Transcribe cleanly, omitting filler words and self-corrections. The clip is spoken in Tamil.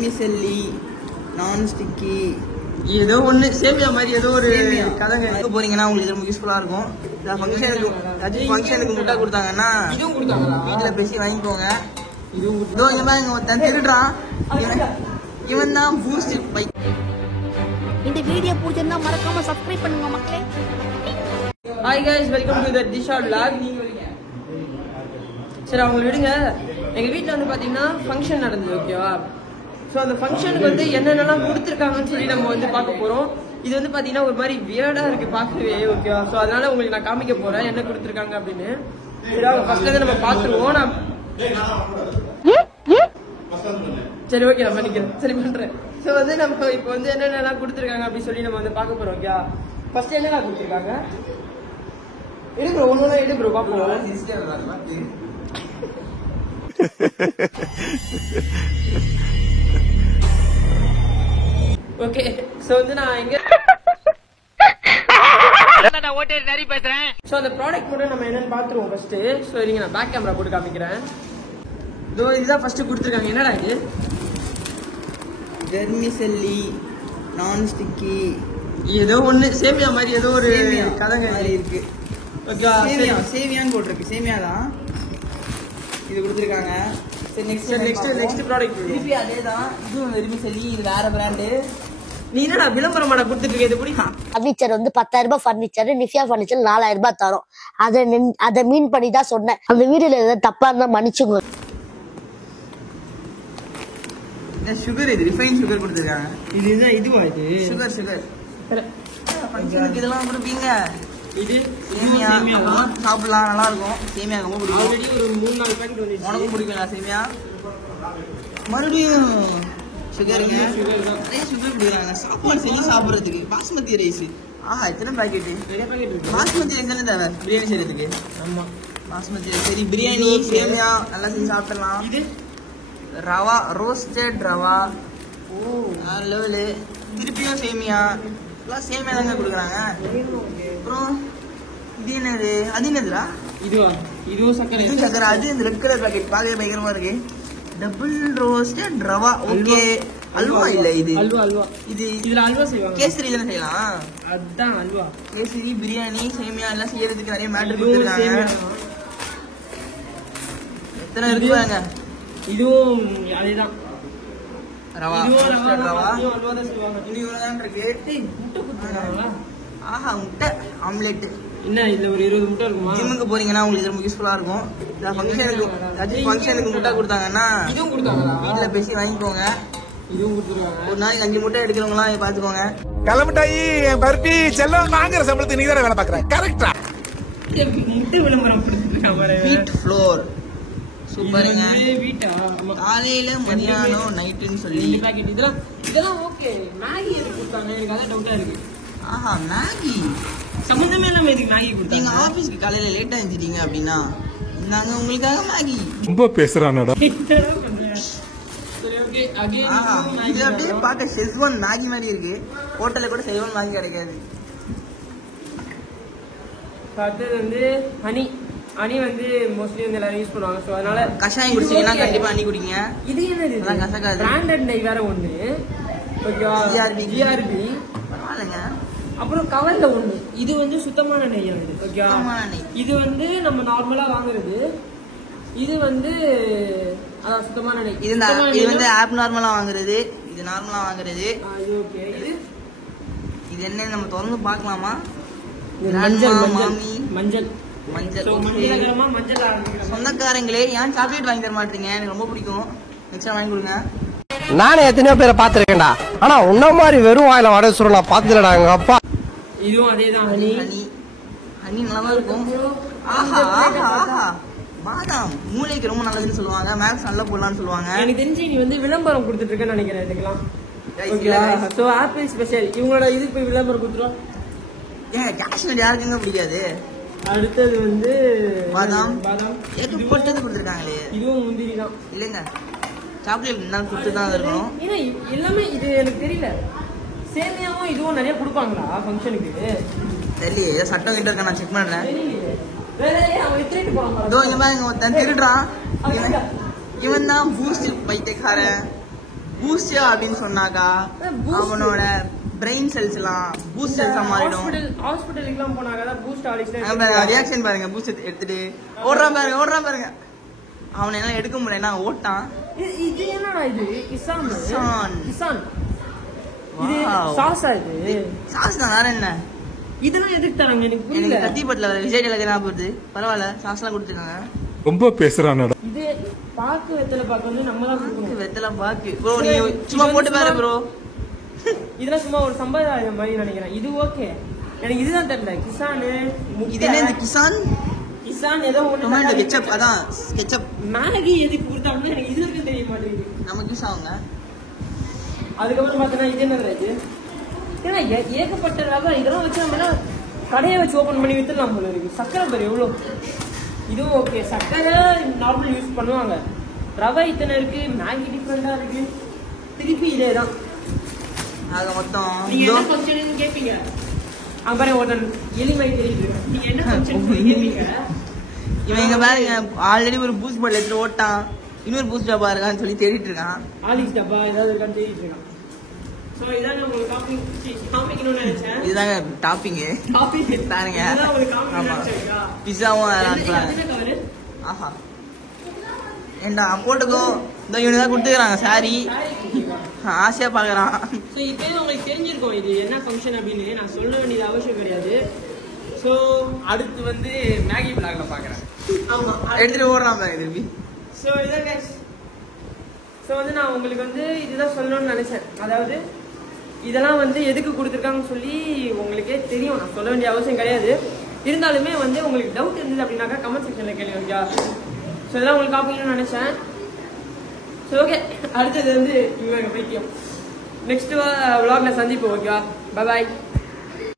மிசல்லி நான் ஸ்டிக்கி ஏதோ ஒன்று சேமியா மாதிரி ஏதோ ஒரு கதைங்க எங்கே போறீங்கன்னா உங்களுக்கு ரொம்ப யூஸ்ஃபுல்லாக இருக்கும். ஃபங்க்ஷனுக்கு முட்டை கொடுத்தாங்கன்னா இதுவும் கொடுத்தாங்களா? வீட்டில் பேசி வாங்கிக்கோங்க. இதோ இங்கே ஒருத்தன் திருடுறான். இவன் தான் பூஸ்ட் பைக். இந்த வீடியோ பிடிச்சிருந்தா மறக்காம சப்ஸ்கிரைப் பண்ணுங்க மக்களே. Hi guys, welcome to the Disha vlog. சரி அவங்க விடுங்க. எங்கள் வீட்டில் வந்து பார்த்தீங்கன்னா ஃபங்க்ஷன் நடந்தது, ஓகேவா? ஸோ அந்த ஃபங்க்ஷனுக்கு வந்து என்னென்னலாம் கொடுத்துருக்காங்கன்னு சொல்லி நம்ம வந்து பார்க்க போகிறோம். இது வந்து பார்த்தீங்கன்னா ஒரு மாதிரி வியர்டாக இருக்குது பார்க்கவே, ஓகேவா? ஸோ அதனால உங்களுக்கு நான் காமிக்க போகிறேன் என்ன கொடுத்துருக்காங்க அப்படின்னு. சரி அவங்க ஃபர்ஸ்ட்லேருந்து நம்ம பார்த்துருவோம். நான் சரி ஓகே நான் பண்ணிக்கிறேன், சரி பண்ணுறேன். ஸோ வந்து நம்ம இப்போ வந்து என்னென்னலாம் கொடுத்துருக்காங்க அப்படின்னு சொல்லி நம்ம வந்து பார்க்க போகிறோம், ஓகேவா? ஃபர்ஸ்ட் என்னெல்லாம் கொடுத்துருக்காங்க எடு ப்ரோ, ஒன்று எடு ப்ரோ பார்ப்போம். ஓகே, சோ வந்து நான் இங்க சரி பேசுறேன். சோ அந்த ப்ராடக்ட் மட்டும் நம்ம என்னன்னு பாத்துருவோம் ஃபர்ஸ்ட். சோ இருங்க நான் பேக் கேமரா போட்டு காமிக்கிறேன். இதோ இதுதான் ஃபர்ஸ்ட் கொடுத்துருக்காங்க. என்னடா இது? வெர்மிசெல்லி நான் ஸ்டிக்கி ஏதோ ஒன்று சேமியா மாதிரி ஏதோ ஒரு கதைங்க மாதிரி இருக்கு. ஓகேவா? சேமியான்னு போட்டிருக்கு. சேமியா தான் இது கொடுத்துருக்காங்க. சரி நெக்ஸ்ட் ப்ராடக்ட் திருப்பி அதே தான். இதுவும் வெர்மிசெல்லி, இது வேற பிராண்டு. நீ என்னடா விளம்பரம் பண்ண கொடுத்துட்டு இருக்க? இது பிடிக்கும். பர்னிச்சர் வந்து 10,000 ரூபாய் பர்னிச்சர், நிஃபியா பர்னிச்சர் 4,000 ரூபாய் தரும். அதை மீன் பண்ணி தான் சொன்னேன். அந்த வீடியோல ஏதாவது தப்பா இருந்தா மன்னிச்சுங்க. சுகர், இது ரிஃபைன் சுகர் கொடுத்துருக்காங்க. இதுவா இது சுகர் ஃபங்க்ஷனுக்கு இதெல்லாம் கொடுப்பீங்க. இது சேமியா சாப்பிடலாம், நல்லா இருக்கும். சேமியா ரொம்ப பிடிக்கும். ஆல்ரெடி ஒரு 3-4 பேக்கெட் வந்துச்சு. உனக்கும் பிடிக்கும்ல சேமியா? மறுபடியும் சுகருங்க. நிறைய சுகர் கொடுக்குறாங்க சாப்பாடு செஞ்சு சாப்பிட்றதுக்கு. பாஸ்மதி ரைஸ், ஆஹா எத்தனை பேக்கெட்? நிறைய பேக்கெட் இருக்கு. பாஸ்மதி ரைஸ் தானே தேவை பிரியாணி செய்யறதுக்கு? ஆமா பாஸ்மதி ரைஸ். சரி பிரியாணி சேமியா நல்லா செஞ்சு சாப்பிடலாம். இது ரவா, ரோஸ்டட் ரவா. ஓ லெவலு. திருப்பியும் சேமியா, எல்லாம் சேமியா தாங்க கொடுக்குறாங்க. அப்புறம் இது என்னது? அது என்னதுடா? இதுவும் சக்கரை. இது சக்கரை. அது இந்த ரெட் கலர் பேக்கெட் பார்க்கவே பயங்கரமா இருக்கு. Double roasted rava. Okay halwa இல்ல இது அல்வா. இதுல அல்வா செய்வாங்க. கேசரி தானே செய்யலாம். அதான் அல்வா. கேசரி, பிரியாணி, சேமியா எல்லாம் செய்யறதுக்கு நிறைய மேட்டர் கொடுத்துருக்காங்க. எத்தனை இருக்குவாங்க? இதுவும் அதேதான் ரவா. ரவா அல்வா தான் செய்வாங்க. இன்னும் இவ்வளவுதான் இருக்கு. முட்டை கொடுத்துருக்காங்களா? ஆஹா முட்டை ஆம்லெட். என்ன இதுல ஒரு 20 முட்டை இருக்குமா? ஜிம்முக்கு போறீங்கன்னா உங்களுக்கு ரொம்ப யூஸ்ஃபுல்லா இருக்கும். ஃபங்க்ஷனுக்கு முட்டை கொடுத்தாங்கன்னா இதுவும் கொடுத்தாங்களா? வீட்டுல பேசி வாங்கிக்கோங்க. இதுவும் கொடுத்துருவாங்க. ஒரு நாளைக்கு 5 முட்டை எடுக்கிறவங்களாம் பாத்துக்கோங்க. கிளம்பிட்டாயி பர்பி செல்லம் வாங்குற சம்பளத்தை நீ தானே வேலை பாக்குற. கரெக்டா? முட்டை விளம்பரம் கொடுத்துருக்காங்க. வீட் ஃப்ளோர் சூப்பருங்க. காலையில மதியானம் நைட்டுன்னு சொல்லி இதெல்லாம் ஓகே. மேகி எதுக்கு கொடுத்தாங்க? எனக்கு அதான் டவுட்டா இருக்கு. ஆஹா மேகி சம்பந்தமே இல்லாம எதுக்கு மேகி கொடுத்தாங்க? நீங்க ஆபீஸ்க்கு காலையில லேட்டா எழுந்திட்டீங்க அப்படின்னா நாங்க உங்களுக்காக மேகி. ரொம்ப பேசுறானடா. இது அப்படியே பார்க்க ஷெஸ்வான் மேகி மாதிரி இருக்கு. ஹோட்டல்ல கூட ஷெஸ்வான் மேகி கிடைக்காது. அடுத்தது வந்து ஹனி வந்து மோஸ்ட்லி வந்து எல்லாரும் யூஸ் பண்ணுவாங்க. ஸோ அதனால கஷாயம் குடிச்சீங்கன்னா கண்டிப்பா ஹனி குடிங்க. இது என்னது? கசக்காது. பிராண்டட் நெய் வேற ஒன்று. ஓகேவா? ஜிஆர்பி பரவாயில்லைங்க. அப்புறம் கவர்ல ஒண்ணு. இது வந்து சுத்தமான நெய். ஓகேவா? இது வந்து நம்ம நார்மலா வாங்குறது. இது வந்து அதான் சுத்தமான நெய். இது வந்து ஆப் நார்மலா வாங்குறது. இது நார்மலா வாங்குறது. இது ஓகே. இது என்ன நம்ம திறந்து பார்க்கலாமா? மஞ்சள் சொந்தக்காரங்களே ஏன் சாக்லேட் வாங்கி தர மாட்டீங்க? எனக்கு ரொம்ப பிடிக்கும். நெக்ஸ்ட் வாங்கி கொடுங்க. நானே எத்தனையோ பேரை பாத்துருக்கேன்டா. ஆனா உன்ன மாதிரி வெறும் வாயில வடை சுருள் நான் பாத்துலடா எங்க அப்பா. இதுவும் அதேதான். ஹனி நல்லா இருக்கும். ஆஹா ஆஹா பாதாம் மூளைக்கு ரொம்ப நல்லதுன்னு சொல்லுவாங்க. மேக்ஸ் நல்லா போடலாம்னு சொல்லுவாங்க. எனக்கு தெரிஞ்சு நீ வந்து விளம்பரம் கொடுத்துட்டு இருக்கேன்னு நினைக்கிறேன் இதுக்கெல்லாம். ஸோ ஆப்பிள் ஸ்பெஷல் இவங்களோட இதுக்கு போய் விளம்பரம் கொடுத்துருவோம். ஏன் காஷ்மீர் யாருக்குங்க பிடிக்காது? அடுத்தது வந்து பாதாம் ஏகப்பட்டது கொடுத்துருக்காங்களே. இதுவும் முந்திரி தான் இல்லைங்க. சாக்லேட் நான் கொடுத்து தான் இருக்கணும். ஏன்னா எல்லாமே இது எனக்கு தெரியல. சேமியாவும் இதுவும் நிறைய கொடுப்பாங்களா ஃபங்க்ஷனுக்கு? தெரியல. சட்டம் கிட்ட இருக்க நான் செக் பண்றேன். ஒருத்தன் திருடுறான். இவன் தான் பூஸ்ட் பைத்தியக்காரன். பூஸ்டியா அப்படின்னு சொன்னாக்கா அவனோட பிரெயின் செல்ஸ் எல்லாம் பூஸ்ட் செல்ஸா மாறிடும். ஹாஸ்பிடலுக்குலாம் போனாங்க பூஸ்ட் ஹார்லிக்ஸ் ரியாக்ஷன் பாருங்க. பூஸ்ட் எடுத்துட்டு ஓடுறான் பாருங்க. அவனை எல்லாம் எடுக்க முடியல, ஓட்டான். இது என்ன இது கிசான் இது Wow. சாஸா இது சாஸ் தான், வேற என்ன? இதெல்லாம் எதுக்கு தராங்க எனக்கு எனக்கு புரியல. கத்திப்பட்டுல விஜய் டேலக்கு தான் போகுது. பரவாயில்ல, சாஸ்லாம் கொடுத்துருக்காங்க. ரொம்ப பேசுறானடா. இது பாக்கு வெத்தலை பாக்கு வந்து நம்ம தான் கொடுக்கணும். வெத்தலை பாக்கு ப்ரோ, நீ சும்மா போட்டு பாரு ப்ரோ. இதெல்லாம் சும்மா ஒரு சம்பிரதாயம் மாதிரி நினைக்கிறேன். இது ஓகே, எனக்கு இதுதான் தெரியல. கிசானு இது என்ன இந்த கிசான் ஏதோ டொமேட்டோ ஒண்ணு கெச்சப், அதான் கெச்சப். மேகி எதுக்கு கொடுத்தாங்கன்னு எனக்கு இது வரைக்கும் தெரிய மாட்டேங்குது. நமக்கு யூஸ் ஆகுங்க. அதுக்கப்புறம் பார்த்தீங்கன்னா இது என்ன இது ஏன்னா ஏகப்பட்ட ரவை இதெல்லாம் வச்சு நம்ம கடையை வச்சு ஓப்பன் பண்ணி வித்துடலாம் போல இருக்கு. சக்கரை பாரு எவ்வளோ. இதுவும் ஓகே, சக்கரை நார்மல் யூஸ் பண்ணுவாங்க. ரவை இத்தனை இருக்கு, மேகி டிஃப்ரெண்டா இருக்கு. திருப்பி இதே தான். ஆக மொத்தம் நீங்க என்ன ஃபங்க்ஷன் கேட்பீங்க, அங்க பாருங்க ஒருத்தன் எலிமை தெரியுது. நீங்க என்ன ஃபங்க்ஷன் கேட்பீங்க. இவன் இங்க பாருங்க, ஆல்ரெடி ஒரு பூஸ்ட் பாட்டில் எடுத்துட்டு ஓட்டான். இன்னொரு பூஸ்ட் டப்பா இருக்கான்னு சொல்லி தேடிட்டு இருக்கான். ஆலிஸ் டப்பா ஏதாவது இருக்கான்னு தேடிட்டு இருக்கான். சோ இதான் நான் உங்களுக்கு காமிக்கணும்னு நினைச்சேன். இதுதாங்க டாப்பிங்கு. பாருங்க. இதான் உங்களுக்கு காமிக்கணும்னு நினைச்சேன். பிஸாவும் அதெல்லாம் அனுப்புறாங்க. என்ன கவர் ஆஹா, ஏண்டா போட்டுக்கோ. இந்த இவனு தான் கொடுத்துக்கிறாங்க சாரி. ஆசையா பாக்குறான். ஸோ இப்போ உங்களுக்கு தெரிஞ்சிருக்கும் இது என்ன ஃபங்க்ஷன் அப்படின்னு. நான் சொல்ல வேண்டியது அவசியம் கிடையாது. ஸோ அடுத்து வந்து மேகி பிளாக்ல பார்க்குறேன். ஆமாம், எடுத்துட்டு ஓடுறான் பாருங்க திருப்பி. ஸோ இதான் கைஸ். ஸோ வந்து நான் உங்களுக்கு வந்து இதுதான் சொல்லணும்னு நினைச்சேன். அதாவது இதெல்லாம் வந்து எதுக்கு கொடுத்துருக்காங்கன்னு சொல்லி உங்களுக்கே தெரியும். நான் சொல்ல வேண்டிய அவசியம் கிடையாது. இருந்தாலுமே வந்து உங்களுக்கு டவுட் இருந்தது அப்படின்னாக்கா கமெண்ட் செக்ஷனில் கேள்வி ஓகே. ஸோ இதெல்லாம் உங்களுக்கு காப்பிக்கணும்னு நினைச்சேன். ஸோ ஓகே, அடுத்தது வந்து இவங்க பைத்தியம். நெக்ஸ்ட் vlogல சந்திப்போம். ஓகேவா, பாய்.